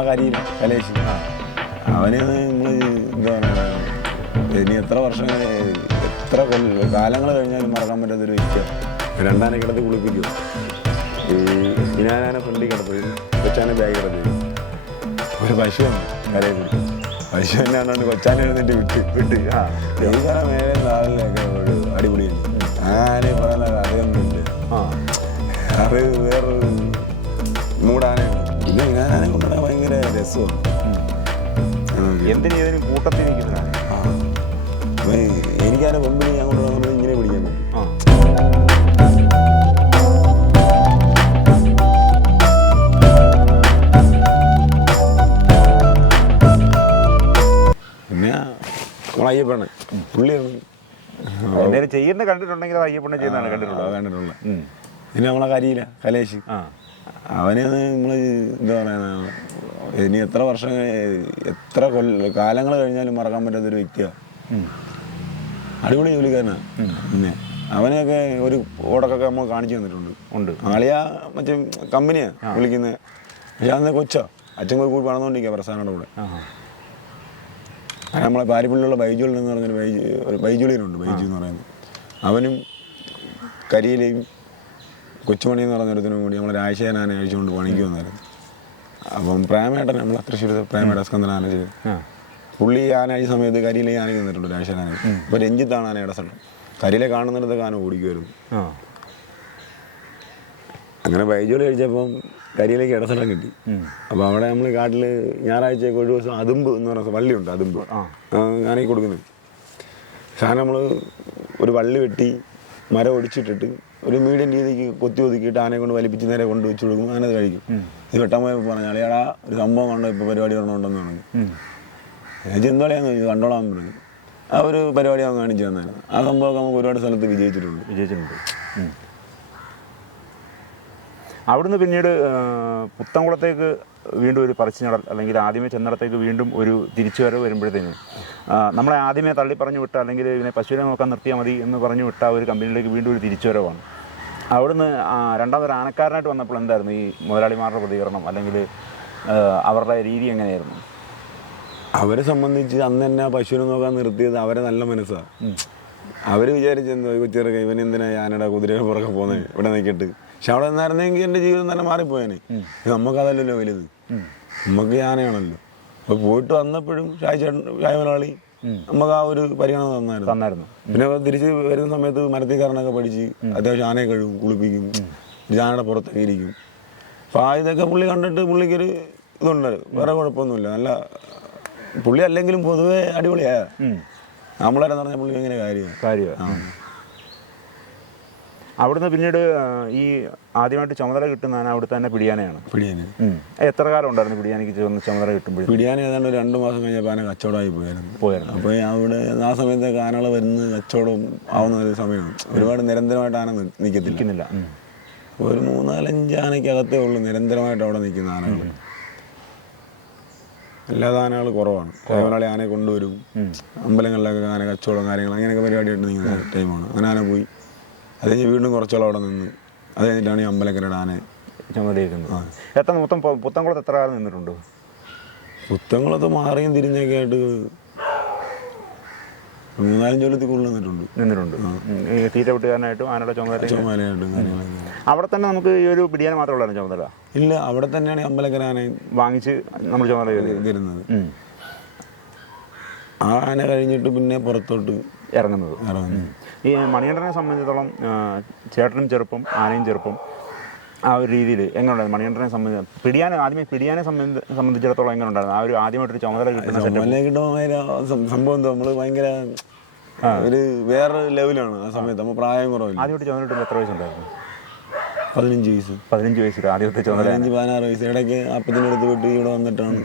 നമ്മളെ കാര്യം കലേശ് അവന് നമ്മൾ എന്താ പറയുക ഇനി എത്ര വർഷം എത്ര കൊല്ലം കാലങ്ങൾ കഴിഞ്ഞാലും മറക്കാൻ പറ്റാത്തൊരു വ്യക്തിയാണ് രണ്ടാനെ കിടത്തി കുളിപ്പിക്കും. ഈ ഇനാനാനെ ഫ്രണ്ടിൽ കിടത്തി. കൊച്ചാനെ ബാഗ് കിടത്തി ഒരു പശുവാണ് കരയിൽ കുടിക്കും പശു തന്നെയാണ് കൊച്ചാനെ എഴുന്നിട്ട് വിട്ട് വിട്ട്. ആ ഈ മേലെ നാളിലൊക്കെ ഒരു അടിപൊളിയാണ്. ആനെ പറയുന്ന കഥയൊന്നുമില്ല. ആ. അത് വേറൊരു മൂടാനെ ഇല്ല ഞാനാനെ കൊണ്ടുവരാൻ ഭയങ്കര രസമാണ് എന്തിനു ഏതിനും കൂട്ടത്തിൽ നിൽക്കുന്നതാണ് ആ. അപ്പൊ എനിക്കാരെ കൊമ്പിന് ഞാൻ കൊണ്ടുവന്നത് ഇങ്ങനെ പിടിക്കാൻ പറ്റും. ആ. പിന്നെ നമ്മളയ്യപ്പാണ് പുള്ളിയാണ് എന്തെങ്കിലും ചെയ്യുന്ന കണ്ടിട്ടുണ്ടെങ്കിൽ അത് അയ്യപ്പണ്ണ ചെയ്യുന്നതാണ് കണ്ടിട്ടുള്ളത് കണ്ടിട്ടുള്ളത്. പിന്നെ നമ്മളെ കരിയില്ല കലേശ്. ആ. അവന് നമ്മൾ എന്താ പറയുക ഇനി എത്ര വർഷം എത്ര കൊല്ല കാലങ്ങൾ കഴിഞ്ഞാലും മറക്കാൻ പറ്റാത്തൊരു വ്യക്തിയാണ്. അടിപൊളി ജോലിക്കാരനാണ് പിന്നെ അവനെയൊക്കെ ഒരു ഓടക്കൊക്കെ നമ്മൾ കാണിച്ചു തന്നിട്ടുണ്ട്. ഉണ്ട്. ആളിയ മറ്റേ കമ്പനിയാണ് വിളിക്കുന്നത് പക്ഷെ അന്ന് കൊച്ചാ. അച്ഛൻ കൂടി കൂടി പണന്നുകൊണ്ടിരിക്കുക പ്രസ്ഥാനയുടെ കൂടെ. നമ്മളെ പാരിപ്പള്ളിയുള്ള ബൈജുൽ എന്ന് പറഞ്ഞൊരു ബൈജു ഒരു ബൈജു എന്ന് പറയുന്നത്. അവനും കരിയിലെയും കൊച്ചുമണി എന്ന് പറഞ്ഞൊരുത്തിനും കൂടി നമ്മൾ രാജശേഖരനെ അഴിച്ചുകൊണ്ട് പണിക്ക് വന്നായിരുന്നു. അപ്പം പ്രേമേട്ടൻ നമ്മൾ തൃശ്ശൂർ പ്രേമേട്ട സ്കന്ദനാന ചെയ്ത്. പുള്ളി ആന സമയത്ത് കരിയിലെ ആന നിന്നിട്ടുണ്ട് രാജശേഖരനെ അപ്പോൾ രഞ്ജിത്താണ് ആനയുടെ സ്ഥലം. കരിയിലെ കാണുന്നിടത്തൊക്കെ ആന ഓടിക്കുമായിരുന്നു അങ്ങനെ ബൈജോളി കഴിച്ചപ്പം കരിയിലേക്ക് ഇടസ്ഥലം കിട്ടി. അപ്പോൾ അവിടെ നമ്മൾ കാട്ടിൽ ഞായറാഴ്ച ഒരു ദിവസം അതുമ്പ് എന്ന് പറയുന്ന വള്ളിയുണ്ട് അതുമ്പ്. ആ. ഞാനീ കൊടുക്കുന്നത് സാധനം നമ്മൾ ഒരു വള്ളി വെട്ടി മരം ഒടിച്ചിട്ടിട്ട് ഒരു മീഡിയം രീതിക്ക് കൊത്തി ഒതുക്കിയിട്ട് ആനയെ കൊണ്ട് വലിപ്പിച്ച് നേരെ കൊണ്ട് വെച്ച് കൊടുക്കും. ആന അത് കഴിക്കും. ഇത് വെട്ടാൻ പോയപ്പോൾ പറഞ്ഞു അളിയാടാ ഒരു സംഭവം കണ്ടോ? ഇപ്പോൾ പരിപാടി പറഞ്ഞുണ്ടെന്ന് പറഞ്ഞു എന്തോളിയാന്ന് ചോദിച്ചു കണ്ടോളാൻ പറഞ്ഞു. ആ ഒരു പരിപാടി അവൻ കാണിച്ചു തന്നായിരുന്നു. ആ സംഭവമൊക്കെ നമുക്ക് ഒരുപാട് സ്ഥലത്ത് വിജയിച്ചിട്ടുണ്ട്. വിജയിച്ചിട്ടുണ്ട്. അവിടുന്ന് പിന്നീട് പുത്തൻകുളത്തേക്ക് വീണ്ടും ഒരു പറിച്ചു നടൽ അല്ലെങ്കിൽ ആദ്യമേ ചെന്നിടത്തേക്ക് വീണ്ടും ഒരു തിരിച്ചു വരവ് വരുമ്പോഴത്തേനും നമ്മളെ ആദ്യമേ തള്ളി പറഞ്ഞു വിട്ട അല്ലെങ്കിൽ ഇതിനെ പശുവിനെ നോക്കാൻ നിർത്തിയാൽ മതി എന്ന് പറഞ്ഞു വിട്ട ഒരു കമ്പനിയിലേക്ക് വീണ്ടും ഒരു തിരിച്ചു വരവാണ് അവിടുന്ന് രണ്ടാമതൊരു ആനക്കാരനായിട്ട് വന്നപ്പോൾ എന്തായിരുന്നു? ഈ മുതലാളിമാരുടെ പ്രതികരണം അല്ലെങ്കിൽ അവരുടെ രീതി എങ്ങനെയായിരുന്നു? അവരെ സംബന്ധിച്ച് അന്ന് തന്നെ പശുവിനെ നോക്കാൻ നിർത്തിയത് അവരെ നല്ല മനസ്സാണ് അവർ വിചാരിച്ചെന്തോ കൊച്ചിറക്ക ഇവൻ എന്തിനാ ഞാനടാ കുതിരയുടെ പുറകെ പോകുന്നത് ഇവിടെ നിൽക്കട്ട് പക്ഷെ അവിടെ നിന്നായിരുന്നെങ്കിൽ എന്റെ ജീവിതം തന്നെ മാറിപ്പോയേനെ. നമുക്കതല്ലല്ലോ വലുത്. നമുക്ക് ഞാനാണല്ലോ അപ്പൊ പോയിട്ട് വന്നപ്പോഴും ഷായ് ചേട്ടൻ ഷായ് മലയാളി നമുക്ക് ആ ഒരു പരിഗണന തന്നായിരുന്നു. തന്നായിരുന്നു. പിന്നെ തിരിച്ച് വരുന്ന സമയത്ത് മരത്തിക്കാരനൊക്കെ പഠിച്ച് അത്യാവശ്യം ആനയെ കഴിവും കുളിപ്പിക്കും ജാനയുടെ പുറത്തൊക്കെ ഇരിക്കും. അപ്പോൾ ആ ഇതൊക്കെ പുള്ളി കണ്ടിട്ട് പുള്ളിക്കൊരു ഇതുണ്ട്. വേറെ കുഴപ്പമൊന്നുമില്ല. നല്ല പുള്ളി അല്ലെങ്കിലും പൊതുവേ അടിപൊളിയാ. ഉം. നമ്മളെന്ന് പറഞ്ഞ പുള്ളി ഭയങ്കര കാര്യമാണ് കാര്യമാണ് അവിടുന്ന് പിന്നീട് ഈ ആദ്യമായിട്ട് ചുമതല കിട്ടുന്ന അവിടുത്തെ തന്നെ പിടിയാനയാണ്. പിടിയാന. എത്ര കാലം ഉണ്ടായിരുന്നു പിടിയാനയ്ക്ക് ചുമ- ചുമതല കിട്ടുമ്പോൾ പിടിയാന ഏതാണ്ട് രണ്ടു മാസം കഴിഞ്ഞപ്പോൾ ആന കച്ചവടമായി പോയായിരുന്നു. പോയായിരുന്നു. അപ്പോൾ അവിടെ ആ സമയത്ത് ആനകൾ വരുന്ന കച്ചവടം ആവുന്ന ഒരു സമയമാണ്. ഒരുപാട് നിരന്തരമായിട്ട് ആന നിൽക്കത്തില്ല നിൽക്കുന്നില്ല. ഒരു മൂന്നാലഞ്ച് ആനയ്ക്കകത്തേ ഉള്ളൂ നിരന്തരമായിട്ട് അവിടെ നിൽക്കുന്ന ആനകൾ അല്ലാതെ ആനകൾ കുറവാണ്. കൈമലാളി ആനയെ കൊണ്ടുവരും. അമ്പലങ്ങളിലൊക്കെ ആന കച്ചവടം കാര്യങ്ങൾ അങ്ങനെയൊക്കെ പരിപാടിയായിട്ട് നിൽക്കുന്ന ടൈമാണ്. അങ്ങനെ ആന പോയി. അത് കഴിഞ്ഞ് വീണ്ടും കുറച്ചോളം അവിടെ നിന്ന്. അത് കഴിഞ്ഞിട്ടാണ് ഈ അമ്പലക്കരയുടെ ആന ചുമതലയേക്കുന്നത് എത്ര മൊത്തം പുത്തംകുളത്ത് എത്ര ആൾ നിന്നിട്ടുണ്ട്? പുത്തംകുളത്ത് മാറിയും തിരിഞ്ഞൊക്കെ ആയിട്ട് മൂന്നാലഞ്ച് കൊല്ലത്തിൽ കൂടുതൽ നിന്നിട്ടുണ്ട്. നിന്നിട്ടുണ്ട് ഈ തീറ്റ വെട്ടുകാരനായിട്ടും ആനയുടെ ചുമതല ചുമതലയായിട്ടും കാര്യങ്ങളൊക്കെ. അവിടെ തന്നെ നമുക്ക് ഈ ഒരു പിടിയാന മാത്രമേ ഉള്ളായിരുന്നു ചുമതല? ഇല്ല അവിടെ തന്നെയാണ് അമ്പലക്കര ആന വാങ്ങിച്ച് നമ്മൾ ചുമതല ചെയ്തത് വരുന്നത് ആ ആന കഴിഞ്ഞിട്ട് പിന്നെ പുറത്തോട്ട് ഇറങ്ങുന്നത്. ഇറങ്ങുന്നത്. ഈ മണികണ്ഠനെ സംബന്ധിച്ചിടത്തോളം ചേട്ടനും ചെറുപ്പം ആനയും ചെറുപ്പം ആ ഒരു രീതിയിൽ എങ്ങനെയുണ്ടായിരുന്നു? മണികണ്ഠനെ സംബന്ധിച്ച് പിടിയാനെ ആദ്യമേ പിടിയാനെ സംബന്ധി സംബന്ധിച്ചിടത്തോളം എങ്ങനെ ഉണ്ടായിരുന്നു ആ ഒരു ആദ്യമായിട്ടൊരു ചുമതല കിട്ടുന്ന സംഭവം എന്താ? നമ്മൾ ഭയങ്കര ഒരു വേറെ ലെവലാണ് ആ സമയത്ത്. നമ്മൾ പ്രായം കുറവില്ല? ആദ്യമായിട്ട് ചുമതല എത്ര വയസ്സുണ്ടായിരുന്നു? പതിനഞ്ച് വയസ്സ്. പതിനഞ്ച് വയസ്സിൽ ആദ്യത്തെ ചുമതല പതിനഞ്ച് പതിനാറ് വയസ്സ്. ഇടയ്ക്ക് അപ്പത്തിന്റെ അടുത്ത് വിട്ട് ഇവിടെ വന്നിട്ടാണ്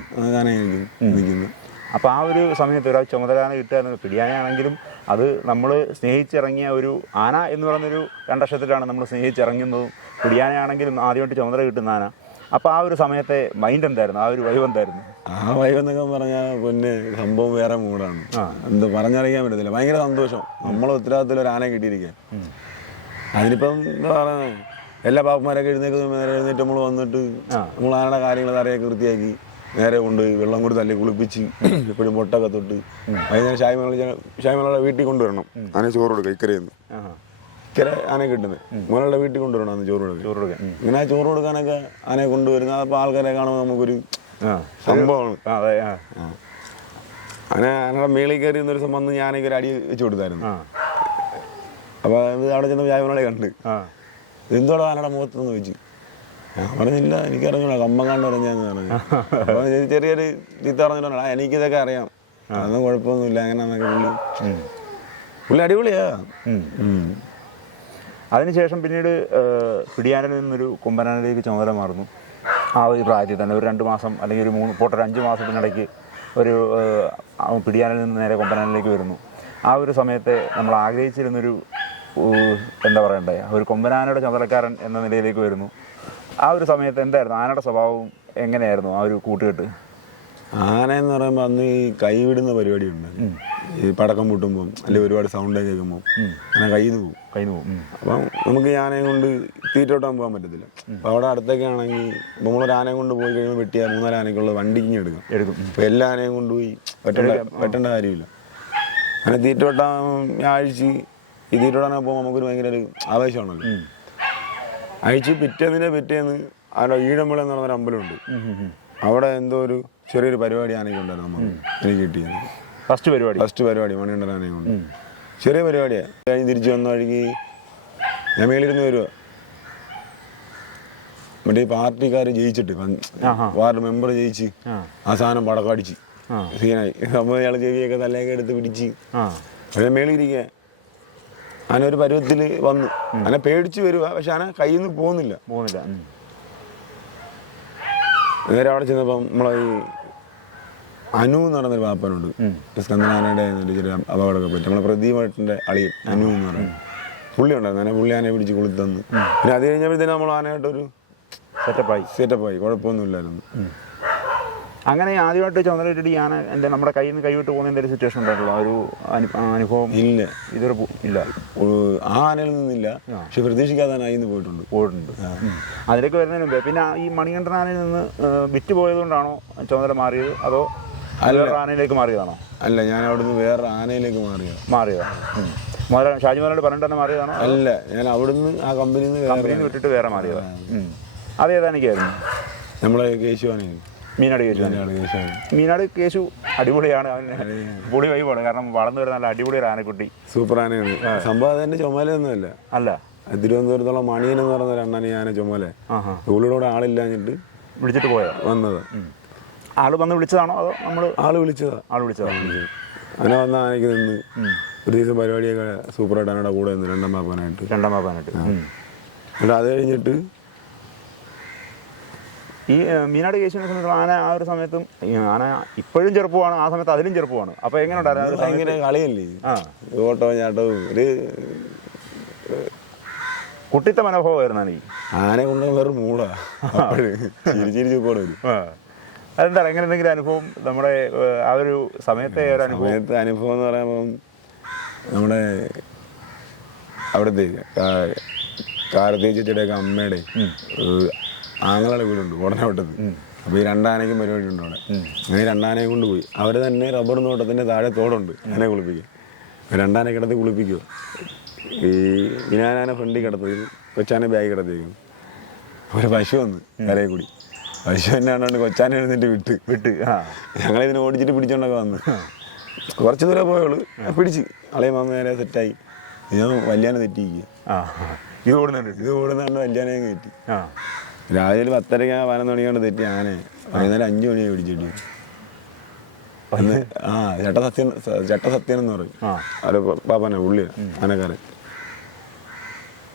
നിൽക്കുന്നത്. അപ്പോൾ ആ ഒരു സമയത്ത് ഒരാൾ ചുമതലാന കിട്ടുക പിടിയാനാണെങ്കിലും അത് നമ്മൾ സ്നേഹിച്ചിറങ്ങിയ ഒരു ആന എന്ന് പറയുന്നൊരു രണ്ടക്ഷത്തിലാണ് നമ്മൾ സ്നേഹിച്ചിറങ്ങുന്നതും. പിടിയാനാണെങ്കിലും ആദ്യമായിട്ട് ചുമതല കിട്ടുന്ന ആന. അപ്പോൾ ആ ഒരു സമയത്തെ മൈൻഡ് എന്തായിരുന്നു? ആ ഒരു വൈബ് എന്തായിരുന്നു? ആ വൈബ് എന്നൊക്കെ പറഞ്ഞാൽ പിന്നെ സംഭവം വേറെ മൂടാണ് എന്ത് പറഞ്ഞറിയാൻ പറ്റത്തില്ല. ഭയങ്കര സന്തോഷം. നമ്മളെ ഉത്തരവാദിത്തത്തിൽ ഒരു ആന കിട്ടിയിരിക്കുക അതിനിപ്പം എന്താ പറയുന്നത് എല്ലാ പാപ്പന്മാരൊക്കെ എഴുന്നേക്കുന്ന നേരെ എഴുന്നേറ്റ് നമ്മൾ വന്നിട്ട് നമ്മൾ ആനയുടെ കാര്യങ്ങൾ തറയൊക്കെ വൃത്തിയാക്കി നേരെ കൊണ്ട് വെള്ളം കൂടി തല്ലി കുളിപ്പിച്ച് എപ്പോഴും മുട്ടൊക്കെ തൊട്ട് വൈകുന്നേരം ഷായ്മ ഷായ്മലയുടെ വീട്ടിൽ കൊണ്ടുവരണം. ആന ചോറ് കൊടുക്കുക ഇക്കരയെന്ന് ഇക്കര ആന കിട്ടുന്നത്. മോനുള്ള വീട്ടിൽ കൊണ്ടുവരണം ചോറ് കൊടുക്കുക ചോറ് കൊടുക്കാൻ. ഇങ്ങനെ ചോറ് കൊടുക്കാനൊക്കെ ആനയെ കൊണ്ടുവരുന്ന അപ്പോൾ ആൾക്കാരെ കാണുമ്പോൾ നമുക്കൊരു സംഭവമാണ്. അങ്ങനെ ആനയുടെ മേളിൽ കയറി ഒരു ദിവസം വന്ന് ഞാനൊക്കെ ഒരു അടി വെച്ച് കൊടുത്തായിരുന്നു. അപ്പൊ അപ്പോൾ അവിടെ ചെന്ന് ഷായ്മലയെ കണ്ട്. എന്തോടാ ആനയുടെ മുഖത്തെന്ന് ചോദിച്ചു. ഞാൻ പറഞ്ഞില്ല എനിക്കറിഞ്ഞൂടാ കമ്പം കണ്ടു പറഞ്ഞാന്ന് പറഞ്ഞു. അപ്പോൾ ചെറിയൊരു ചീത്ത പറഞ്ഞിട്ടാ "ആ, എനിക്കിതൊക്കെ അറിയാം. അതൊന്നും കുഴപ്പമൊന്നുമില്ല അങ്ങനെ പുള്ളി അടിപൊളിയാ. അതിനുശേഷം പിന്നീട് പിടിയാനിൽ നിന്നൊരു കുമ്പനാനിലേക്ക് ചുമതല മാറുന്നു. ആ ഒരു പ്രായത്തിൽ തന്നെ ഒരു രണ്ട് മാസം അല്ലെങ്കിൽ ഒരു മൂന്ന് പോട്ട ഒരു അഞ്ച് മാസത്തിനിടയ്ക്ക് ഒരു പിടിയാനിൽ നിന്ന് നേരെ കൊമ്പനാനിലേക്ക് വരുന്നു. ആ ഒരു സമയത്തെ നമ്മൾ ആഗ്രഹിച്ചിരുന്നൊരു എന്താ പറയണ്ടേ ഒരു കൊമ്പനാനയുടെ ചുമതലക്കാരൻ എന്ന നിലയിലേക്ക് വരുന്നു. ആ ഒരു സമയത്ത് എന്തായിരുന്നു? ആനയുടെ സ്വഭാവം എങ്ങനെയായിരുന്നു ആ ഒരു കൂട്ടുകെട്ട്? ആന എന്ന് പറയുമ്പോൾ അന്ന് ഈ കൈവിടുന്ന പരിപാടിയുണ്ട് ഈ പടക്കം പൊട്ടുമ്പം അല്ലെങ്കിൽ ഒരുപാട് സൗണ്ട് കേൾക്കുമ്പോൾ അങ്ങനെ കയ്യിൽ നിന്ന് പോകും. കൈ പോകും. അപ്പം നമുക്ക് ഈ ആനയെ കൊണ്ട് തീറ്റോട്ടാൻ പോകാൻ പറ്റത്തില്ല. അപ്പോൾ അവിടെ അടുത്തൊക്കെ ആണെങ്കിൽ നമ്മളൊരു ആനയെ കൊണ്ട് പോയി കഴിയുമ്പോൾ വെട്ടിയാൽ മൂന്നാൽ ആനയ്ക്കുള്ള വണ്ടിക്ക് എടുക്കും. എടുക്കും. അപ്പോൾ എല്ലാ ആനയും കൊണ്ടുപോയി വെട്ടേണ്ട വെട്ടേണ്ട കാര്യമില്ല. അങ്ങനെ തീറ്റോട്ടാൻ ആഴ്ച ഈ തീറ്റോട്ടാനെ പോകുമ്പോൾ നമുക്കൊരു ഭയങ്കര ഒരു ആവേശമാണല്ലോ. അഴിച്ച് പിറ്റേന്നിന്റെ പിറ്റേന്ന് അവിടെ ഈഴമ്പിള എന്ന് പറഞ്ഞൊരു അമ്പലമുണ്ട്. അവിടെ എന്തോ ഒരു ചെറിയൊരു പരിപാടി ആനയ്ക്ക് ഉണ്ടായിരുന്നു നമ്മൾ എനിക്ക് കിട്ടിയത്. ഫസ്റ്റ് പരിപാടി. ഫസ്റ്റ് പരിപാടി മണികണ്ഠൻ ആനയെ കൊണ്ട് ചെറിയ പരിപാടിയാണ് കഴിഞ്ഞ് തിരിച്ചു വന്ന വഴിക്ക് ഞാൻ മേളിരുന്ന് വരുവാ. മറ്റേ പാർട്ടിക്കാർ ജയിച്ചിട്ട്. വാർഡ് മെമ്പർ ജയിച്ച് ആ. സാധനം പടക്കടിച്ച്. സീനായി. അപ്പോൾ ഇയാൾ ചെവിയൊക്കെ തലയൊക്കെ എടുത്ത് പിടിച്ച്. അതിനെ അങ്ങനൊരു ആന ഒരു പരുവത്തിൽ വന്നു. അങ്ങനെ പേടിച്ച് വരുക പക്ഷെ അങ്ങനെ കയ്യിൽ നിന്ന് പോകുന്നില്ല. പോകുന്നില്ല. നേരെ അവിടെ ചെന്നപ്പം നമ്മളെ ഈ അനു എന്ന് പറയുന്നൊരു പാപ്പനുണ്ട്. സ്കന്ദനാനയുടെ ചെറിയ അപകടമൊക്കെ പറ്റി. നമ്മളെ പ്രദീപേട്ടന്റെ അളിയൻ അനു എന്ന് പറയുന്നത്. പുള്ളി ഉണ്ടായിരുന്നു അങ്ങനെ പുള്ളി ആനയെ പിടിച്ച് കൊളുത്തന്ന്. പിന്നെ അത് കഴിഞ്ഞപ്പോഴത്തേനും നമ്മൾ ആനയായിട്ടൊരു സെറ്റപ്പായി സെറ്റപ്പായി കുഴപ്പമൊന്നുമില്ലായിരുന്നു. അങ്ങനെ ആദ്യമായിട്ട് ചുമതലയിട്ടി ഞാൻ എന്റെ നമ്മുടെ കയ്യിൽ നിന്ന് കൈവിട്ട് പോകുന്നതിന്റെ ഒരു സിറ്റുവേഷൻ ഉണ്ടായിട്ടുള്ള ഒരു അനു- അനുഭവം? ഇല്ല. ഇതൊരു ഇല്ല. ആ ആനയിൽ നിന്നില്ല. പക്ഷെ പ്രതീക്ഷിക്കാതെ ആന അതിൽ നിന്ന് പോയിട്ടുണ്ട്. പോയിട്ടുണ്ട്. അതിലേക്ക് വരുന്നതിന് മുമ്പേ. പിന്നെ ഈ മണികണ്ഠനാനിൽ നിന്ന് ഏഹ്, വിറ്റ് പോയതുകൊണ്ടാണോ ചുമതല മാറിയത്? അതോ വേറെ ആനയിലേക്ക് മാറിയതാണോ? അല്ല ഞാൻ അവിടുന്ന് വേറെ ആനയിലേക്ക് മാറിയത്. മാറിയതാണ് മോഹൻലാൽ മുതല ഷാജി മുതലോട് പറഞ്ഞിട്ട് തന്നെ മാറിയതാണോ? അല്ല ഞാൻ അവിടുന്ന് ആ കമ്പനിയിൽ നിന്ന് വേറെ കമ്പനിയിൽ നിന്ന് വിട്ടിട്ട് വേറെ മാറിയതാണ് ഉം. അത് ഏതാനിക്കായിരുന്നു നമ്മളെ കേശുവാണ് മീനാട് കേശു മീനാട് കേശു അടിപൊളിയാണ്. അവന് പൊളി വൈബാണ് കാരണം വളർന്നു വരുന്ന നല്ല അടിപൊളി ഒരു ആനക്കുട്ടി. സൂപ്പർ ആനയാണ്. സംഭവം അതിന്റെ ചുമലൊന്നുമല്ല അല്ല. തിരുവനന്തപുരത്തുള്ള മണിയൻ എന്ന് പറയുന്ന ഒരു അണ്ണനെ ആന ചുമല ഉള്ളിലൂടെ ആളില്ലാഞ്ഞിട്ട് വിളിച്ചിട്ട് പോയോ? വന്നത്. ആൾ വന്ന് വിളിച്ചതാണോ അതോ നമ്മൾ ആൾ വിളിച്ചതാ. ആൾ വിളിച്ചതാ? അങ്ങനെ വന്നാ എനിക്ക് നിന്ന് ഒരു ദിവസം പരിപാടിയൊക്കെ സൂപ്പറായിട്ട് ആനയുടെ കൂടെ നിന്ന് രണ്ടാം പാപ്പാനായിട്ട്. രണ്ടാം പാപ്പാനായിട്ട്. എന്നിട്ട് അത് കഴിഞ്ഞിട്ട് ഈ മീനാട് കേശുവിനെ സംബന്ധിച്ച് ആന ആ ഒരു സമയത്തും ആന ഇപ്പോഴും ചെറുപ്പമാണ് ആ സമയത്ത് അതിലും ചെറുപ്പമാണ്. അപ്പോൾ എങ്ങനെ ഉണ്ടായിരുന്നു? ആ ഒരു സമയത്ത്? ഭയങ്കര കളിയല്ലേ? ആ. ഓട്ടോ ചാട്ടവും ഒരു കുട്ടിത്ത മനോഭാവമായിരുന്നു എനിക്ക് ആനെ കൊണ്ട് വെറും മൂടാ ചിരിച്ചിരിച്ചു വരും അതെന്താണ്? എങ്ങനെ എന്തെങ്കിലും അനുഭവം നമ്മുടെ ആ ഒരു സമയത്തെ ഒരു അനുഭവം? സമയത്ത് അനുഭവം എന്ന് പറയുമ്പം നമ്മുടെ അവിടുത്തെ കാർത്തിക ചേച്ചിയുടെയൊക്കെ അമ്മയുടെ ആങ്ങളുടെ വീടുണ്ട് ഉടനവട്ടത്ത് അപ്പോൾ ഈ രണ്ടാനയ്ക്കും പരിപാടി ഉണ്ട് അവിടെ. അങ്ങനെ രണ്ടാനയും കൊണ്ട് പോയി. അവർ തന്നെ റബ്ബർ തോട്ടത്തിന്റെ താഴെ തോടുണ്ട് ആനയെ കുളിപ്പിക്കും. രണ്ടാനെ കിടത്തി കുളിപ്പിക്കുക ഈ വിനാനാനെ ഫ്രണ്ടിൽ കിടത്തി കൊച്ചാനെ ബാഗ് കിടത്തിയിരിക്കുന്നു ഒരു പശു വന്ന് കരയെ കൂടി. പശു തന്നെ കണ്ടുകൊണ്ട് കൊച്ചാനെ എഴുന്നിട്ട് വിട്ട് വിട്ട്. ആ ഞങ്ങളിതിനെ ഓടിച്ചിട്ട് പിടിച്ചോണ്ടൊക്കെ വന്നു. കുറച്ച് ദൂരെ പോയോളു പിടിച്ച്. അളയ വന്ന് നേരെ സെറ്റായി. ഞാൻ വല്യാനെ തെറ്റിയിരിക്കുക ആ ഇത് ഓടുന്നുണ്ട് ഇത് ഓടുന്നുണ്ട് വല്യാനെ തെറ്റി. ആ. രാവിലെ ഒരു പത്തരയ്ക്ക് ആ പതിനൊന്ന് മണിക്കൊണ്ട് തെറ്റി ആനെ. വൈകുന്നേരം അഞ്ച് മണിയായി പിടിച്ചിട്ട്. അന്ന് ആ ചേട്ട സത്യൻ ചേട്ട സത്യൻ എന്ന് പറയും അവരെ പാപ്പനെ ഉള്ളിയ ആനക്കാരൻ.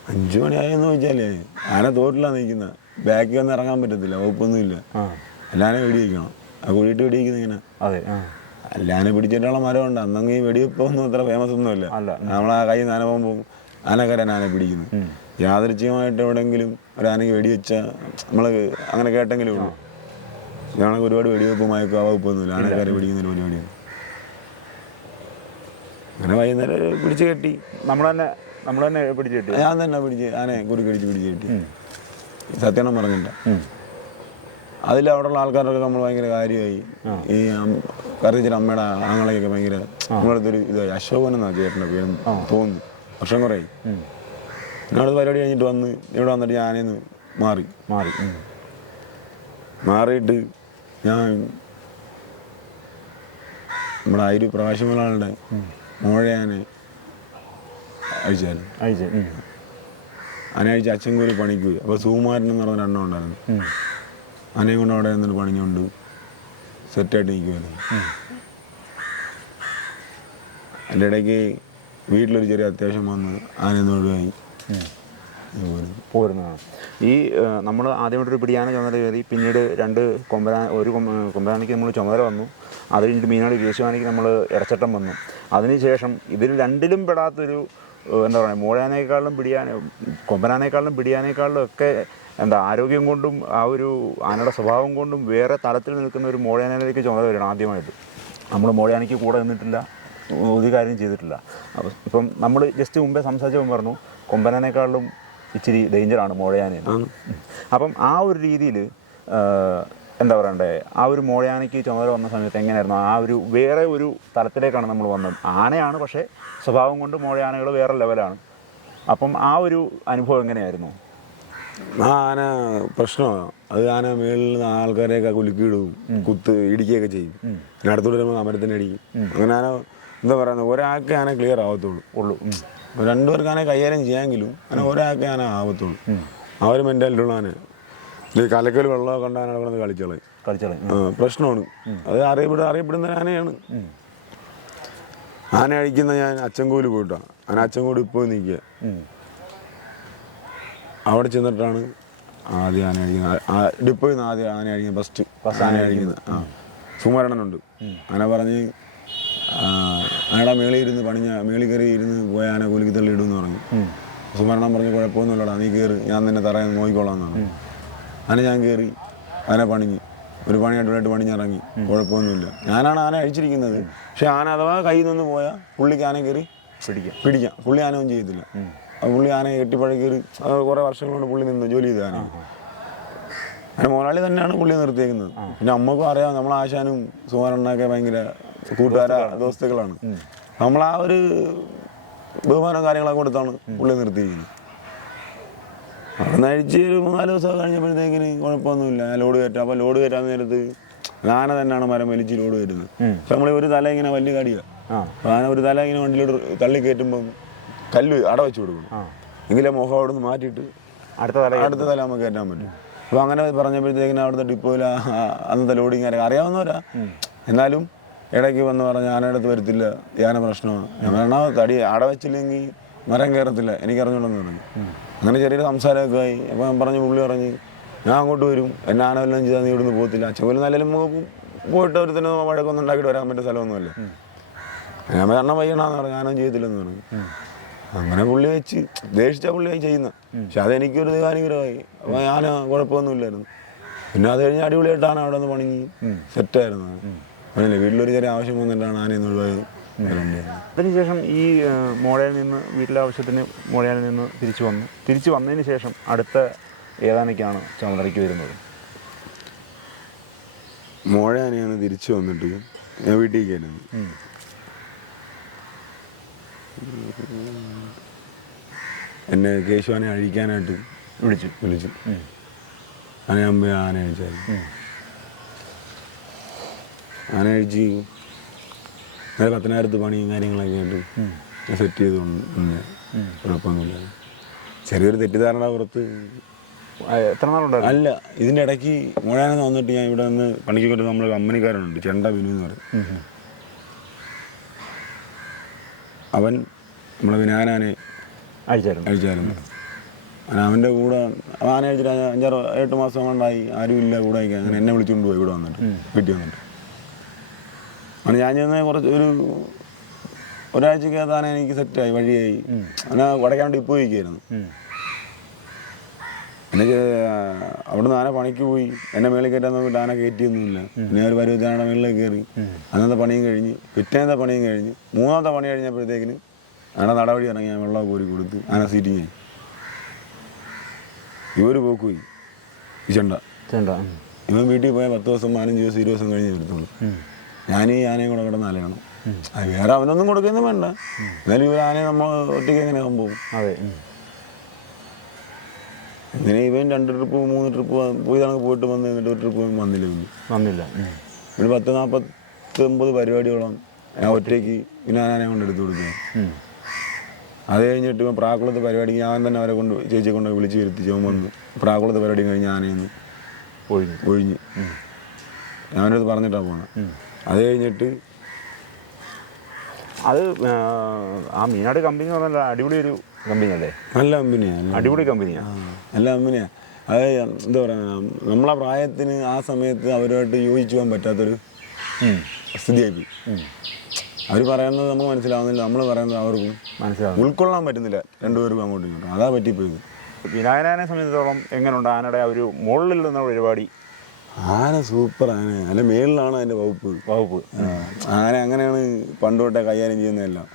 അഞ്ചു മണിയായെന്ന് ചോദിച്ചാലേ ആന തോട്ടിലാണ് നിൽക്കുന്ന. ബാക്കിൽ ഒന്നും ഇറങ്ങാൻ പറ്റത്തില്ല വകുപ്പൊന്നുമില്ല. എല്ലാവരും എല്ലാനെ വെടി വയ്ക്കണം ആ കുഴിയിട്ട് വെടി ഇങ്ങനെ. അതെ അല്ലാനെ പിടിച്ചിട്ടുള്ള മരമുണ്ട് അന്നങ്ങ് ഈ വെടിവെപ്പൊന്നും അത്ര ഫേമസ് ഒന്നും അല്ല. നമ്മളെ ആ കൈ നാന പോകുമ്പോൾ ആനക്കാരൻ ആന പിടിക്കുന്നു യാദൃച്ഛികമായിട്ട് എവിടെയെങ്കിലും ഒരു ആനയ്ക്ക് വെടിവെച്ച നമ്മൾ അങ്ങനെ കേട്ടെങ്കിലും ഉള്ളൂ. ഇതാണെങ്കിൽ ഒരുപാട് വെടിവെപ്പ് മയക്കും ആ വകുപ്പൊന്നുമില്ല. ആനക്കാരെ പിടിക്കുന്ന ഒരു പരിപാടിയാണ്. അങ്ങനെ വൈകുന്നേരം പിടിച്ചു കെട്ടി. നമ്മൾ തന്നെ നമ്മൾ തന്നെ പിടിച്ചു കെട്ടി. ഞാൻ തന്നെ പിടിച്ച് ആനയെ കുറുക്കടിച്ച് പിടിച്ചു കെട്ടി. സത്യണം പറഞ്ഞില്ല. അതിൽ അവിടെയുള്ള ആൾക്കാരൊക്കെ നമ്മൾ ഭയങ്കര കാര്യമായി. ഈ കറിച്ചിട്ട് അമ്മയുടെ ആങ്ങളെയൊക്കെ ഭയങ്കര നമ്മളടുത്തൊരു ഇതായി. അശോകൻ എന്നാ ചേട്ടന്റെ പേര് തോന്നുന്നു. വർഷം കുറേ ഞങ്ങളത് പരിപാടി കഴിഞ്ഞിട്ട് വന്ന് ഇവിടെ വന്നിട്ട് ഞാനേന്ന് മാറി. മാറി. മാറിയിട്ട് ഞാൻ നമ്മുടെ പ്രകാശമലാളുടെ ആളുടെ മോഴയാനെ അയച്ചാൽ അയച്ചു. ഉം. അച്ഛൻ കൂടി പണിക്ക് പോയി. അപ്പോൾ സുകുമാരൻ എന്ന് പറഞ്ഞ എണ്ണം ഉണ്ടായിരുന്നു. ഉം. അതിനെയും കൊണ്ട് അവിടെ നിന്നിട്ട് പണിഞ്ഞുകൊണ്ട് സെറ്റായിട്ട് നിൽക്കുമായിരുന്നു എന്റെ ഇടയ്ക്ക് വീട്ടിലൊരു ചെറിയ അത്യാവശ്യം വന്ന് ആനയൊന്ന് ഒഴിവായി പോരും പോരുന്നതാണ് ഈ നമ്മൾ ആദ്യമായിട്ടൊരു പിടിയാന ചുമതല കയറി പിന്നീട് രണ്ട് കൊമ്പനാ ഒരു കൊമ്പ കൊമ്പനാനയ്ക്ക് നമ്മൾ ചുമതല വന്നു. അത് കഴിഞ്ഞിട്ട് മീനാട് ദേശീയവാനിക്ക് നമ്മൾ ഇറച്ചട്ടം വന്നു. അതിനുശേഷം ഇതിൽ രണ്ടിലും പെടാത്തൊരു എന്താ പറയുക മൂഴാനേക്കാളും പിടിയാന കൊമ്പനാനേക്കാളും പിടിയാനേക്കാളും ഒക്കെ എന്താ ആരോഗ്യം കൊണ്ടും ആ ഒരു ആനയുടെ സ്വഭാവം കൊണ്ടും വേറെ തലത്തിൽ നിൽക്കുന്ന ഒരു മോഴയാനയിലേക്ക് ചുമതല വരണം ആദ്യമായിട്ട്. നമ്മൾ മോഴയാനയ്ക്ക് കൂടെ നിന്നിട്ടില്ല ഒരു കാര്യം ചെയ്തിട്ടില്ല. അപ്പം ഇപ്പം നമ്മൾ ജസ്റ്റ് മുമ്പേ സംസാരിച്ചപ്പോൾ പറഞ്ഞു കൊമ്പനാനേക്കാളും ഇച്ചിരി ഡേഞ്ചറാണ് മോഴയാന അപ്പം ആ ഒരു രീതിയിൽ എന്താ പറയണ്ടേ? ആ ഒരു മോഴയാനയ്ക്ക് ചുമതല വന്ന സമയത്ത് എങ്ങനെയായിരുന്നു? ആ ഒരു വേറെ ഒരു തലത്തിലേക്കാണ് നമ്മൾ വന്നത്. ആനയാണ് പക്ഷേ സ്വഭാവം കൊണ്ട് മോഴയാനകൾ വേറെ ലെവലാണ്. അപ്പം ആ ഒരു അനുഭവം എങ്ങനെയായിരുന്നു? ആ ആന പ്രശ്നമാണ്. അത് ആന മേളിൽ നിന്ന് ആൾക്കാരെയൊക്കെ കുലുക്കിയിടും കുത്ത് ഇടിക്കുകയൊക്കെ ചെയ്യും. പിന്നെ അടുത്തോട്ട് വരുമ്പോൾ അമരത്തിന് അടിക്കും. അങ്ങനെ ആന എന്താ പറയുന്നത് ഒരാൾക്ക് ആന ക്ലിയർ ആവത്തുള്ളൂ. ഉള്ളൂ. രണ്ടുപേർക്ക് ആന കൈകാര്യം ചെയ്യാമെങ്കിലും അങ്ങനെ ഒരാൾക്ക് ആന ആവത്തുള്ളൂ. ആ ഒരു മെന്റാലിറ്റി ഉള്ള ആന. ഈ കലക്കൽ വെള്ളമൊക്കെ അവിടെ കളിച്ചോളെ കളിച്ചോളെ പ്രശ്നമാണ്. അത് അറിയപ്പെടുക അറിയപ്പെടുന്ന ആനയാണ്. ആന അഴിക്കുന്ന ഞാൻ അച്ചൻകോൽ പോയിട്ടാണ്. ആന അച്ചൻകോട് ഇപ്പോൾ നിൽക്കുക. അവിടെ ചെന്നിട്ടാണ് ആദ്യം ആന അഴിക്കുന്നത്. ഡിപ്പോയിൽ നിന്ന് ആദ്യം ആന അഴിക്കുന്നത്. ഫസ്റ്റ് ഫസ്റ്റ് ആന അഴിക്കുന്നത്. ആ. സുമരണനുണ്ട്. ആന പറഞ്ഞ് ആനയുടെ മേളിൽ ഇരുന്ന് പണിഞ്ഞ മേളിൽ കയറി ഇരുന്ന് പോയ ആന കൂലിക്ക് തള്ളി എന്ന് പറഞ്ഞു. സുമരണം പറഞ്ഞ് കുഴപ്പമൊന്നുമില്ലടാ നീ കയറി. ഞാൻ നിന്നെ തറയാൻ നോക്കിക്കോളാം എന്നാണ് അങ്ങനെ ഞാൻ കയറി ആന പണിഞ്ഞ്. ഒരു പണി പണിയായിട്ട് പണിഞ്ഞിറങ്ങി കുഴപ്പമൊന്നുമില്ല. ഞാനാണ് ആന അഴിച്ചിരിക്കുന്നത്. പക്ഷെ ആന അഥവാ കയ്യിൽ നിന്ന് പോയാൽ പുള്ളിക്ക് ആന കയറി പിടിക്കാം. പിടിക്കാം. പുള്ളി ആനയൊന്നും ചെയ്യത്തില്ല. പുള്ളി ആനയെ കെട്ടിപ്പഴക്കി കുറേ വർഷങ്ങളോട് പുള്ളി നിന്ന് ജോലി ചെയ്ത ആന അങ്ങനെ മോലാളി തന്നെയാണ് പുള്ളി നിർത്തിയേക്കുന്നത്. പിന്നെ അമ്മക്കും അറിയാം നമ്മൾ ആശാനും സുമാരണ്ണൊക്കെ ഭയങ്കര കൂട്ടുകാര ദോസ്തുക്കളാണ്. നമ്മൾ ആ ഒരു ബഹുമാനം കാര്യങ്ങളൊക്കെ കൊടുത്താണ് പുള്ളി നിർത്തിയിരിക്കുന്നത്. അവിടെ നിന്ന് അഴിച്ച് ഒരു മൂന്നാൽ ദിവസം കഴിഞ്ഞപ്പോഴത്തേക്കിന് കുഴപ്പമൊന്നുമില്ല. ഞാൻ ലോഡ് കയറ്റാം. അപ്പോൾ ലോഡ് കയറ്റാൻ നേരത്ത് ആന തന്നെയാണ് മരം വലിച്ച് ലോഡ് വരുന്നത് അപ്പം നമ്മൾ ഒരു തല ഇങ്ങനെ വലിയ കടിയാണ് അപ്പോൾ ആന ഒരു തല ഇങ്ങനെ വണ്ടിയിലോട്ട് തള്ളി കയറ്റുമ്പം കല്ല് അട വെച്ച് കൊടുക്കണം എങ്കിലും മുഖം അവിടെ നിന്ന് മാറ്റിയിട്ട് അടുത്ത തല അടുത്ത തല നമുക്ക് കയറ്റാൻ പറ്റും. അപ്പോൾ അങ്ങനെ പറഞ്ഞപ്പോഴത്തേക്കിന് അവിടുത്തെ ഡിപ്പോയിൽ അന്നത്തെ ലോഡിങ് ആരൊക്കെ അറിയാവുന്നവരാ. എന്നാലും ഇടയ്ക്ക് വന്ന് പറഞ്ഞ ആനയുടെ വരത്തില്ല യാന പ്രശ്നമാണ്. ഞാൻ പറഞ്ഞാൽ തടി അട വെച്ചില്ലെങ്കിൽ മരം കയറത്തില്ല. എനിക്ക് അറിഞ്ഞോളന്ന് പറഞ്ഞു. അങ്ങനെ ചെറിയൊരു സംസാരമൊക്കെ ആയി. അപ്പോൾ ഞാൻ പറഞ്ഞു പുള്ളി പറഞ്ഞ് ഞാൻ അങ്ങോട്ട് വരും. എന്നെ ആന വല്ലതും ചെയ്താൽ നീ ഇവിടുന്ന് പോകത്തില്ല. ചെവലും നമുക്ക് പോയിട്ട് ഒരു തന്നെ വഴക്കൊന്നും ഉണ്ടാക്കിയിട്ട് വരാൻ പറ്റിയ സ്ഥലമൊന്നുമല്ല. ഞാൻ പറഞ്ഞ പയ്യണെന്ന് പറഞ്ഞു. ഞാനും ചെയ്യത്തില്ലെന്ന് പറഞ്ഞു. അങ്ങനെ പുള്ളി വെച്ച് ദേഷിച്ച പുള്ളിയായി ചെയ്യുന്ന. പക്ഷെ അതെനിക്കൊരു ദൈവാനുഗ്രഹമായി. അപ്പോൾ ഞാൻ കുഴപ്പമൊന്നുമില്ലായിരുന്നു. പിന്നെ അത് കഴിഞ്ഞ് അടിപൊളിയായിട്ടാണ് അവിടെ നിന്ന് പണിഞ്ഞ് സെറ്റായിരുന്നു പറഞ്ഞില്ലേ വീട്ടിലൊരു ചെറിയ ആവശ്യം വന്നിട്ടാണ് ആനയെന്ന് ഒഴിവായി. അതിനുശേഷം ഈ മോഡയിൽ നിന്ന് വീട്ടിലെ ആവശ്യത്തിന് മോഡയിൽ നിന്ന് തിരിച്ചു വന്നു തിരിച്ചു വന്നതിന് ശേഷം അടുത്ത ഏതാനൊക്കെയാണ് ചുമതലയ്ക്ക് വരുന്നത്? മോഴയാനയാണ് തിരിച്ചു വന്നിട്ട് ഞാൻ വീട്ടിൽ കയറുന്നത് എന്നെ കേശുവാനെ അഴിക്കാനായിട്ട് വിളിച്ചു. വിളിച്ചു. ആന ഞാൻ പോയി ആന അഴിച്ചായിരുന്നു ആന അഴിച്ച് നേരെ പത്തനായിരത്ത് പണിയും കാര്യങ്ങളൊക്കെ ആയിട്ട് സെറ്റ് ചെയ്തുകൊണ്ട്. കുഴപ്പമൊന്നുമില്ല. ചെറിയൊരു തെറ്റിദ്ധാരണ പുറത്ത്. എത്ര നാളുണ്ടായിരുന്നു? അല്ല ഇതിന്റെ ഇടയ്ക്ക് മുഴാനെന്ന് വന്നിട്ട് ഞാൻ ഇവിടെ നിന്ന് പണിക്ക് കൊണ്ട് നമ്മൾ കമ്പനിക്കാരനുണ്ട് ചെണ്ട വിനു എന്ന് പറയും. അവൻ നമ്മളെ വിനാനാനെ അഴിച്ചായിരുന്നു അങ്ങനെ അവന്റെ കൂടെ അവൻ ആന അഴിച്ചിട്ട് അഞ്ച് അഞ്ചാറ് എട്ട് മാസം കൊണ്ടായി ആരുമില്ല കൂടെ അങ്ങനെ എന്നെ വിളിച്ചുകൊണ്ട് പോയി ഇവിടെ വന്നിട്ട്. വീട്ടിൽ വന്നിട്ട്. അങ്ങനെ ഞാൻ ചെന്ന് കുറച്ച് ഒരു ഒരാഴ്ച കേതാന എനിക്ക് സെറ്റായി വഴിയായി. അങ്ങനെ വടക്കാണ്ട് ഇപ്പോൾ ഇരിക്കുകയായിരുന്നു എനിക്ക് അവിടുന്ന് ആന പണിക്ക് പോയി. എന്നെ മേളിൽ കയറ്റാൻ നോക്കിയിട്ട് ആന കയറ്റിയൊന്നുമില്ല. പിന്നെ ഒരു പരുവത്തിനാണ് മേളിലേക്ക് കയറി. അന്നത്തെ പണിയും കഴിഞ്ഞ് പിറ്റേന്നത്തെ പണിയും കഴിഞ്ഞ് മൂന്നാമത്തെ പണി കഴിഞ്ഞപ്പോഴത്തേക്കിന് ആന നടപടി ഇറങ്ങി ഞാൻ വെള്ളം കോരി കൊടുത്ത് ആന സീറ്റിങ് ആയി. ഇവർ പോക്ക് പോയി ചെണ്ട. ചെണ്ട ഇവൻ വീട്ടിൽ പോയാൽ പത്ത് ദിവസം പതിനഞ്ച് ദിവസം ഇരുപത് ദിവസം കഴിഞ്ഞ് വരത്തുള്ളൂ. ഞാൻ ഈ ആനയും കൂടെ കിടന്ന് അലയണം അത് വേറെ അവനൊന്നും കൊടുക്കുന്നു വേണ്ട. എന്നാലും ഒരു ആനയെ നമ്മൾ ഒറ്റയ്ക്ക് എങ്ങനെ പോകും? അതെ. ഇങ്ങനെ ഇവൻ രണ്ട് ട്രിപ്പ് മൂന്ന് ട്രിപ്പ് പോയി കണക്ക് പോയിട്ട് വന്ന് എന്നിട്ട് ഒരു ട്രിപ്പ് വന്നില്ല പിന്നെ വന്നില്ല. ഒരു പത്ത് നാൽപ്പത്തൊമ്പത് പരിപാടിയോളം ഞാൻ ഒറ്റയ്ക്ക് പിന്നെ ആനയെ കൊണ്ട് എടുത്തു കൊടുക്കുക അത് കഴിഞ്ഞിട്ട് ഇപ്പം പ്രാക്കുളത്ത് പരിപാടിക്ക് ഞാൻ തന്നെ അവരെ കൊണ്ട് ചേച്ചിയെ കൊണ്ട് വിളിച്ച് വരുത്തി ചോൻ വന്നു പ്രാക്കുളത്ത് പരിപാടി കഴിഞ്ഞ് ആനയെന്ന് ഒഴിഞ്ഞു. ഒഴിഞ്ഞ് അടുത്ത് പറഞ്ഞിട്ടാണ് പോണത് അത് കഴിഞ്ഞിട്ട് അത് ആ, മീനാട് കമ്പനി എന്ന് പറഞ്ഞാൽ അടിപൊളി ഒരു കമ്പനി അല്ലേ? നല്ല കമ്പനിയാണ് അടിപൊളി കമ്പനിയാണ് നല്ല കമ്പനിയാണ് അത് എന്താ പറയുക നമ്മളെ പ്രായത്തിന് ആ സമയത്ത് അവരുമായിട്ട് യോജിച്ചു പോകാൻ പറ്റാത്തൊരു സ്ഥിതിയായി അവർ പറയുന്നത് നമുക്ക് മനസ്സിലാവുന്നില്ല. നമ്മൾ പറയുന്നത് അവർക്കും മനസ്സിലാവും ഉൾക്കൊള്ളാൻ പറ്റുന്നില്ല രണ്ടുപേർക്കും അങ്ങോട്ടും ഇങ്ങോട്ടും. അതാ പറ്റിപ്പോയത്. വിനായനാനെ സംബന്ധിച്ചിടത്തോളം എങ്ങനെയുണ്ട് ആനയുടെ ആ ഒരു മുകളിൽ നിന്ന പരിപാടി ആന സൂപ്പർ ആന. അതിന്റെ മേളിലാണ് അതിന്റെ വകുപ്പ്. വകുപ്പ്. ആന അങ്ങനെയാണ് പണ്ട് തൊട്ടേ കൈകാര്യം ചെയ്യുന്നതെല്ലാം.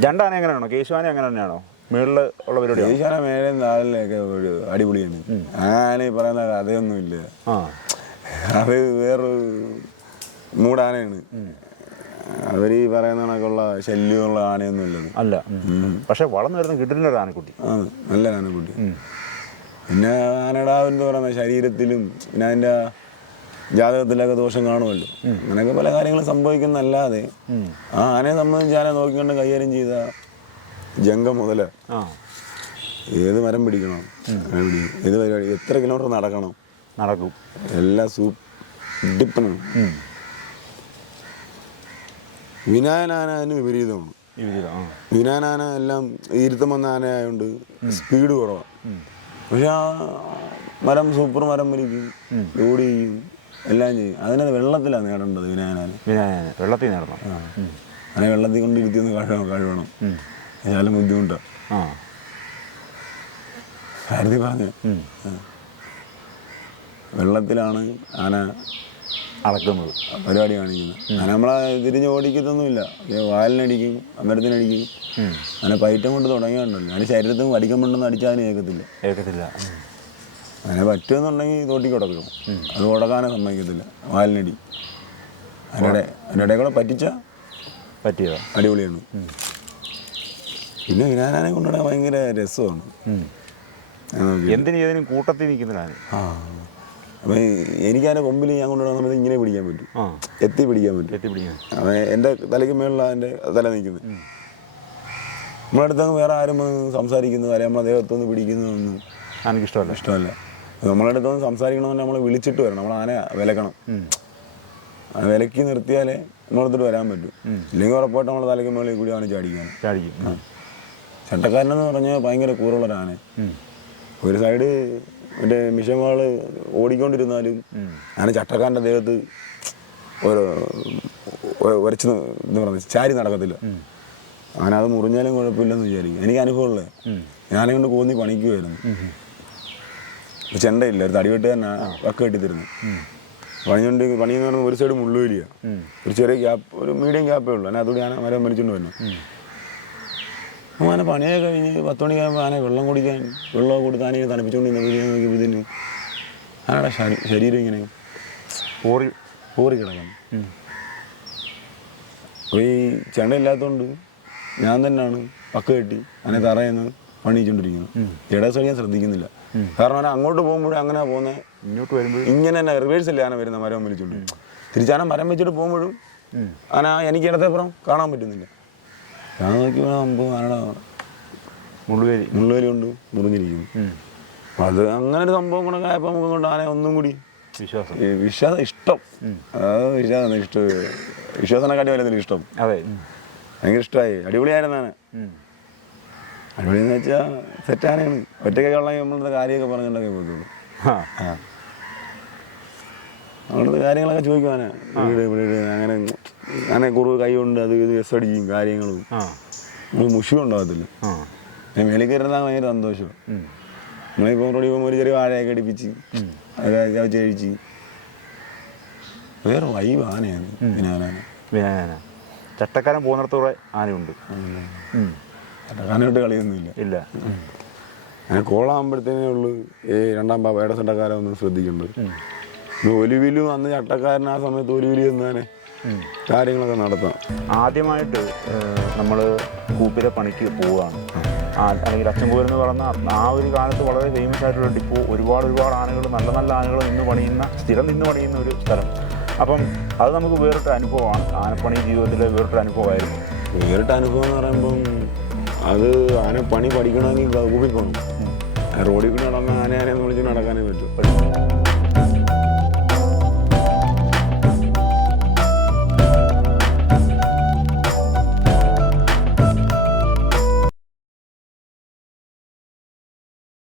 രണ്ടാന എങ്ങനെയാണോ? കേശുവാന എങ്ങനെ തന്നെയാണോ? മേളിൽ ഉള്ള പരിപാടി കേശുവാന മേലെ നാളിലൊക്കെ ഒരു അടിപൊളിയാണ്. ആന ഈ പറയുന്ന കഥയൊന്നുമില്ല. അത് വേറൊരു മൂടാനയാണ്. അവർ ഈ പറയുന്ന കണക്കുള്ള ശല്യമുള്ള ആനയൊന്നും ഇല്ലത് അല്ല. പക്ഷെ വളർന്നു വരുന്ന കിട്ടുന്ന ഒരു ആനക്കുട്ടി. ആ നല്ല ആനക്കുട്ടി. പിന്നെ ആനയുടെ ആ എന്താ പറയുക ശരീരത്തിലും പിന്നെ അതിന്റെ ജാതകത്തിലൊക്കെ ദോഷം കാണുമല്ലോ. അങ്ങനെയൊക്കെ പല കാര്യങ്ങളും സംഭവിക്കുന്നല്ലാതെ ആ ആനയെ സംബന്ധിച്ച് ആനെ നോക്കിക്കൊണ്ട് കൈകാര്യം ചെയ്ത ജംഗം മുതൽ ഏത് മരം പിടിക്കണം ഏത് പരിപാടി എത്ര കിലോമീറ്റർ നടക്കണം നടക്കും. എല്ലാം സൂപ്പ് ഡിപ്പണം. വിനായനാന അതിന് വിപരീതമാണ്. ഈ വിനാനാന എല്ലാം ഇരുത്തം വന്ന ആനയായതുകൊണ്ട് സ്പീഡ് കുറവാണ് പക്ഷെ ആ മരം സൂപ്പർ മരം വലിക്കും ലോഡ് ചെയ്യും. എല്ലാം ചെയ്യും. അതിനത് വെള്ളത്തിലാണ് നേടേണ്ടത് വിനായകനെ. വെള്ളത്തിൽ നേടണം. അങ്ങനെ അതിനെ വെള്ളത്തിൽ കൊണ്ട് ഇരുത്തിയൊന്ന് കഴുകണം കഴുകണം. എന്നാലും ബുദ്ധിമുട്ടാണ് ആ. കാര്യത്തിൽ പറഞ്ഞു? വെള്ളത്തിലാണ് ആന അളക്കുന്നത്. പരിപാടി കാണിക്കുന്നത് അങ്ങനെ നമ്മളെ തിരിഞ്ഞ് ഓടിക്കത്തൊന്നുമില്ല. വാലിനടിക്കും അമരത്തിനടിക്കും. അങ്ങനെ പൈറ്റം കൊണ്ട് തുടങ്ങിയുണ്ടല്ലോ. അതിന് ശരീരത്തിൽ അടിക്കാൻ കൊണ്ടൊന്നും അടിച്ചാൽ അതിന് ഏക്കത്തില്ല അങ്ങനെ പറ്റുമെന്നുണ്ടെങ്കിൽ തോട്ടി കൊടുക്കണം അത് കൊടുക്കാനേ സമ്മതിക്കത്തില്ല. വാലിനടി. അതിനിടെ ഇടയിൽ കൂടെ പറ്റിച്ച പറ്റിയോ? അടിപൊളിയാണ്. പിന്നെ വിനാനാനെ കൊണ്ടുവരാൻ ഭയങ്കര രസമാണ്. എന്തിനും ഏതിനും കൂട്ടത്തിൽ നിൽക്കുന്ന ആ അപ്പം എനിക്കതിന്റെ കൊമ്പിൽ ഞാൻ കൊണ്ടുവരാൻ സമയത്ത് ഇങ്ങനെ പിടിക്കാൻ പറ്റും. എത്തി പിടിക്കാൻ പറ്റും. എത്തിപ്പിടിക്കാൻ അവൻ എന്റെ തലയ്ക്ക് മേളിലാണ് എന്റെ തല നിൽക്കുന്നത്. നമ്മുടെ അടുത്തങ്ങ് വേറെ ആരും സംസാരിക്കുന്നു അല്ലെങ്കിൽ നമ്മളെ ദേഹത്തൊന്ന് പിടിക്കുന്നതൊന്നും എനിക്ക് ഇഷ്ടമല്ല ഇഷ്ടമല്ല. നമ്മളെ അടുത്തൊന്ന് സംസാരിക്കണമെന്ന് നമ്മൾ വിളിച്ചിട്ട് വരണം. നമ്മൾ ആന വിലക്കണം. വിലക്കി നിർത്തിയാലേ നമ്മളടുത്തോട്ട് വരാൻ പറ്റും. ഇല്ലെങ്കിൽ ഉറപ്പായിട്ട് നമ്മളെ തലയ്ക്ക് മേളിൽ കൂടി അവന് ചാടിക്കാൻ. ചാടിക്കും. ചട്ടക്കാരനെന്ന് പറഞ്ഞാൽ ഭയങ്കര കൂറുള്ളൊരാനെ ആന ഒരു സൈഡ് മറ്റേ മിഷമാൾ ഓടിക്കൊണ്ടിരുന്നാലും അങ്ങനെ ചട്ടക്കാരന്റെ ദേഹത്ത് ഒരു ഉരച്ച് എന്താ പറയുക ചാരി നടക്കത്തില്ല. അങ്ങനെ അത് മുറിഞ്ഞാലും കുഴപ്പമില്ലെന്ന് വിചാരിക്കും. എനിക്ക് അനുഭവമുള്ളേ. ഞാനെ കൊണ്ട് കോന്നി പണിക്കുമായിരുന്നു ചെണ്ടയില്ല ഒരു തടിവെട്ടുകാരൻ വക്ക് കെട്ടി തരുന്നു പണിഞ്ഞുകൊണ്ട് പണിയെന്ന് പറഞ്ഞാൽ ഒരു സൈഡ് മുള്ളുവരിക ഒരു ചെറിയ ഗ്യാപ്പ് ഒരു മീഡിയം ഗ്യാപ്പേ ഉള്ളൂ. ഞാൻ അതുകൂടി ആന മരം വലിച്ചുകൊണ്ട് വന്നു. അങ്ങനെ പണിയൊക്കെ കഴിഞ്ഞ് പത്ത് മണിക്കാകുമ്പോൾ ആന വെള്ളം കുടിക്കാൻ വെള്ളം കൊടുത്താൻ ഇങ്ങനെ തണുപ്പിച്ചുകൊണ്ട് ഇന്ന് വീഡിയോ നോക്കിയപ്പോൾ ഇതിന് ആനയുടെ ശരീ- ശരീരം ഇങ്ങനെ പോറി പോറി കിടക്കണം അപ്പോൾ ഈ ചെണ്ട ഇല്ലാത്തതുകൊണ്ട് ഞാൻ തന്നെയാണ് പക്ക കെട്ടി അതിനെ തറയെന്ന് പണിയിച്ചുകൊണ്ടിരിക്കുന്നത് ഇട സൈഡ് ഞാൻ ശ്രദ്ധിക്കുന്നില്ല. കാരണം അവനെ അങ്ങോട്ട് പോകുമ്പോഴും അങ്ങനെ പോകുന്നത് ഇങ്ങോട്ട് വരുമ്പോൾ ഇങ്ങനെ തന്നെ റിവേഴ്സ് അല്ലേ ആന വരുന്ന മരം വലിച്ചുകൊണ്ട് തിരിച്ചാനം മരം വെച്ചിട്ട് പോകുമ്പോഴും ആന എനിക്ക് ഇടത്തേപ്പുറം കാണാൻ പറ്റുന്നില്ല. ഞാൻ നോക്കിയപ്പോൾ സംഭവം ആനയുടെ മുള്ളുവേലി. മുള്ളുവേലി കൊണ്ട് മുറിഞ്ഞിരിക്കുന്നു. അപ്പം അത് അങ്ങനെ ഒരു സംഭവം കൂടെ ആയപ്പോൾ നമുക്ക് കൊണ്ട് ആനെ ഒന്നും കൂടി വിശ്വാസം. വിശ്വാസം ഇഷ്ടം. വിശ്വാസം ഇഷ്ടം. വിശ്വാസനെക്കാട്ടി വരുന്നില്ല ഇഷ്ടം. അതെ. ഭയങ്കര ഇഷ്ടമായി. അടിപൊളിയായിരുന്നു ആന. അടിപൊളി എന്ന് വെച്ചാൽ സെറ്റാനാണ് ഒറ്റയ്ക്കൊക്കെ ഉള്ള നമ്മളുടെ കാര്യമൊക്കെ പറഞ്ഞിട്ടുണ്ടെങ്കിൽ ആ. അവിടുത്തെ കാര്യങ്ങളൊക്കെ ചോദിക്കുവാനാ വീട് ഇവിടെ അങ്ങനെ അങ്ങനെ കുറവ് കൈ കൊണ്ട് അത് ഇത് എസ് അടിക്കും കാര്യങ്ങളും. ഒരു മുഷിയും ഉണ്ടാകത്തില്ല മേളിൽ കയറുന്ന ഭയങ്കര സന്തോഷം. നമ്മളിപ്പോൾ റോഡിൽ പോകുമ്പോൾ ഒരു ചെറിയ വാഴയൊക്കെ അടിപ്പിച്ച് അത് ചവച്ച് കഴിച്ച് വേറെ വൈബ് ആനയാണ് പിന്നെ ആന വിനായകന ചട്ടക്കാരൻ പോകുന്നിടത്തൂടെ ആനയുണ്ട്. ആനയോട്ട് കളിയൊന്നുമില്ല. ഇല്ല. അങ്ങനെ കോളാകുമ്പോഴത്തേനേ ഉള്ളൂ ഈ രണ്ടാം പാപ്പയുടെ ചട്ടക്കാരെ ഒന്ന് ശ്രദ്ധിക്കുന്നുണ്ട് ഒലുവിലും അന്ന് ചട്ടക്കാരൻ ആ സമയത്ത് ഒലുവിലി എന്നാണ് കാര്യങ്ങളൊക്കെ നടത്താം. ആദ്യമായിട്ട് നമ്മൾ കൂപ്പിലെ പണിക്ക് പോവുകയാണ്. അല്ലെങ്കിൽ അച്ഛൻകൂർ എന്ന് പറഞ്ഞ ആ ഒരു കാലത്ത് വളരെ ഫേമസ് ആയിട്ടുള്ള ഡിപ്പോ ഒരുപാട് ഒരുപാട് ആനകൾ നല്ല നല്ല ആനകൾ നിന്ന് പണിയുന്ന സ്ഥിരം നിന്ന് പണിയുന്ന ഒരു സ്ഥലം. അപ്പം അത് നമുക്ക് വേറിട്ട അനുഭവമാണ്. ആനപ്പണി ജീവിതത്തിലെ വേറിട്ട അനുഭവമായിരുന്നു. വേറിട്ട അനുഭവം എന്ന് പറയുമ്പം അത് ആന പണി പഠിക്കണമെങ്കിൽ കൂപ്പി പോകണം റോഡിൽ കൂടി നടന്ന ആന ആനയെന്ന് വിളിച്ച് നടക്കാനേ പറ്റും.